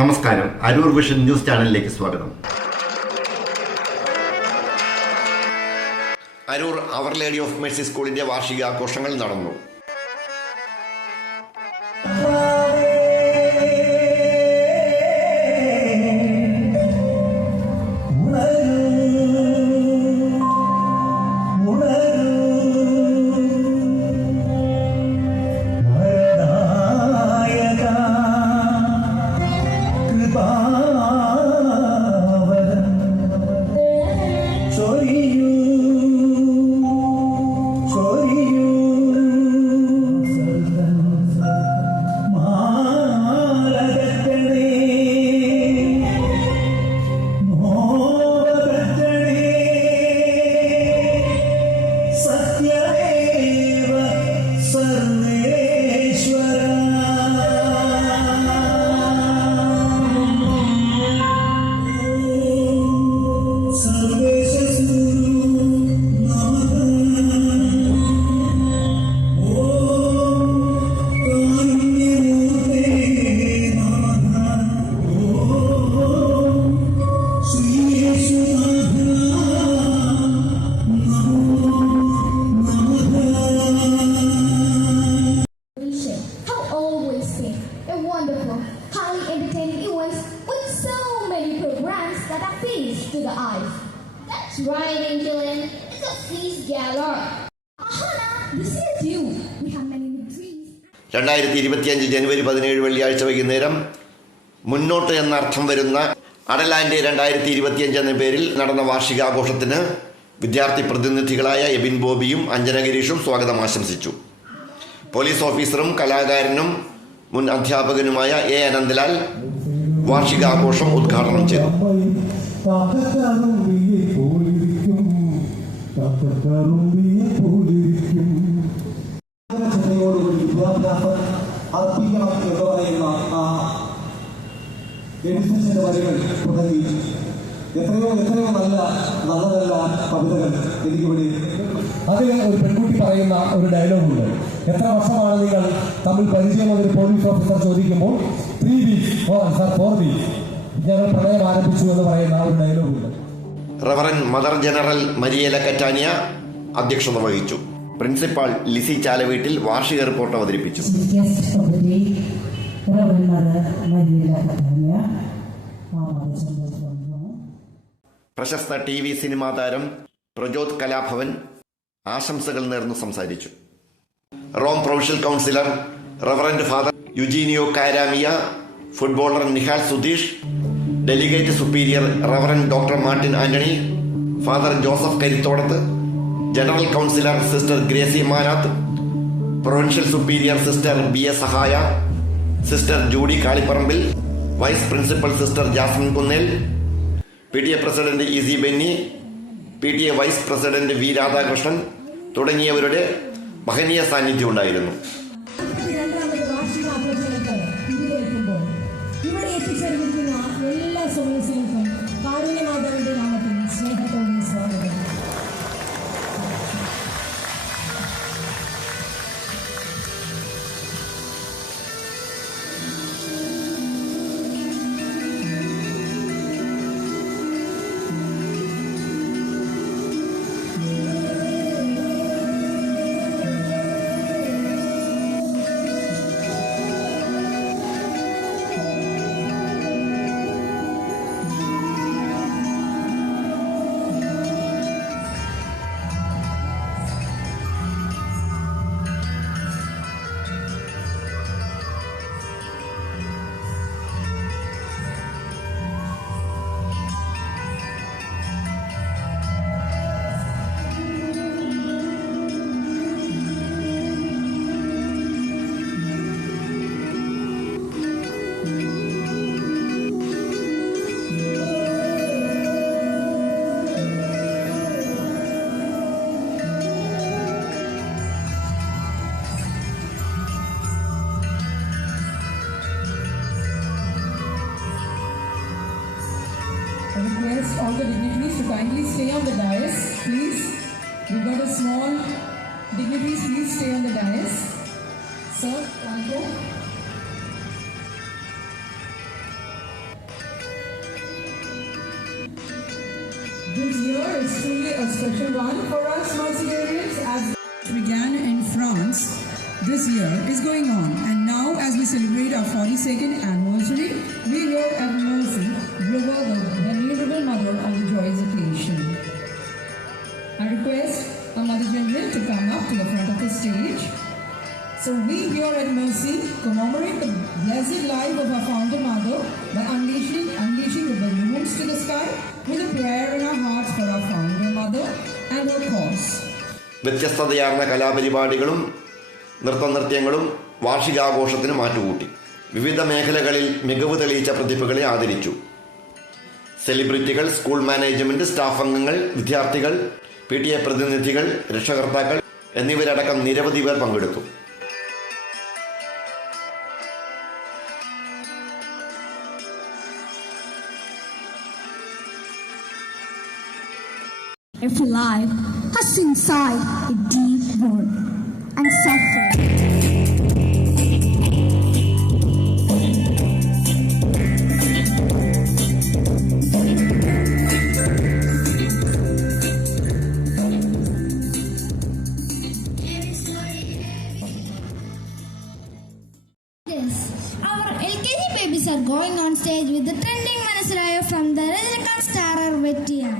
നമസ്കാരം, Aroor vision news ചാനലിലേക്ക് സ്വാഗതം. അരൂർ അവർ ലേഡി ഓഫ് മെഴ്സി സ്കൂളിന്റെ വാർഷികാഘോഷങ്ങൾ നടന്നു. That are feast to the eyes. That's right, Angelin. It's a feast gatherer. Ahana, this is you. We have many new trees. 2025 ജനുവരി 17 വെള്ളിയാഴ്ച വൈകുന്നേരം മുന്നോട്ട് എന്നർത്ഥം വരുന്ന അടലാൻഡ് 2025 എന്ന പേരിൽ നടന്ന വാർഷികാഘോഷത്തിന് വിദ്യാർത്ഥി പ്രതിനിധികളായ എബിൻ ബോബിയും അഞ്ജന ഗിരീഷും സ്വാഗതം ആശംസിച്ചു. പോലീസ് ഓഫീസറും കലാകാരനും മുൻ അധ്യാപകനുമായ എ അനന്തലാൽ വാർഷികാഘോഷം ഉദ്ഘാടനം ചെയ്തു. എത്രയോ നല്ല കവിതകൾ എനിക്കിവിടെ. അതിൽ ഒരു പെൺകുട്ടി പറയുന്ന ഒരു ഡയലോഗുണ്ട്. എത്ര വർഷമാണ് നിങ്ങൾ തമ്മിൽ പരിചയമുള്ള ഒരു പോലീസ് ഓഫീസർ ചോദിക്കുമ്പോൾ 3 weeks 4 weeks ഞങ്ങൾ പ്രണയം ആരംഭിച്ചു എന്ന് പറയുന്ന ഒരു ഡയലോഗുണ്ട്. റവറൻ മദർ ജനറൽ മരിയേല കറ്റാനിയ അധ്യക്ഷത വഹിച്ചു. പ്രിൻസിപ്പാൾ ലിസി ചാലവീട്ടിൽ വാർഷിക റിപ്പോർട്ട് അവതരിപ്പിച്ചു. പ്രശസ്ത TV സിനിമാ താരം പ്രജോത് കലാഭവൻ ആശംസകൾ നേർന്നു സംസാരിച്ചു. Rome provincial councillor reverend father Eugenio Caramia, footballer Nihal Sudheesh, delegate superior reverend doctor Martin Antony, father Joseph Karithodath, general councillor sister Gracy Manath, provincial superior sister BA Sahaya, sister Judy Kalipparambil, vice principal sister Jasmine Kunnel, PTA president Issy Benny, PTA vice president V Radhakrishnan തുടങ്ങിയവരുടെ മഹനീയ സാന്നിധ്യം ഉണ്ടായിരുന്നു. ഇവിടെ എത്തിച്ചേർന്നിരിക്കുന്ന എല്ലാ സന്യാസികൾക്കും കാരുണ്യമാതാവിന്റെ നാമത്തിൽ സ്നേഹത്തോടെ സ്വാഗതം. I request all the dignitaries to kindly stay on the dais, please. We've got a small dignitaries, please stay on the dais. Sir, one more. This year is truly a special one for us Mercedarians, as began in France. This year is going on, and now as we celebrate our 42nd anniversary, we here at Mercy revere the venerable mother on the joyous occasion. I request our Mother General to come up to the front of the stage. So we here at Mercy commemorate the blessed life of our founder mother by unleashing the balloons to the sky with a prayer in our hearts for our founder mother and her cause. വ്യത്യസ്തതയാർന്ന കലാപരിപാടികളും നൃത്തനൃത്യങ്ങളും വാർഷികാഘോഷത്തിന് മാറ്റുകൂട്ടി. വിവിധ മേഖലകളിൽ മികവ് തെളിയിച്ച പ്രതിഭകളെ ആദരിച്ചു. സെലിബ്രിറ്റികൾ, school management, staff അംഗങ്ങൾ, വിദ്യാർത്ഥികൾ, PTA പ്രതിനിധികൾ, രക്ഷകർത്താക്കൾ എന്നിവരടക്കം നിരവധി പേർ പങ്കെടുത്തു. Every life has inside a deep wound and suffering. Our LKG babies are going on stage with the trending Manasaraya from the Rajinikanth starrer Vettiyan.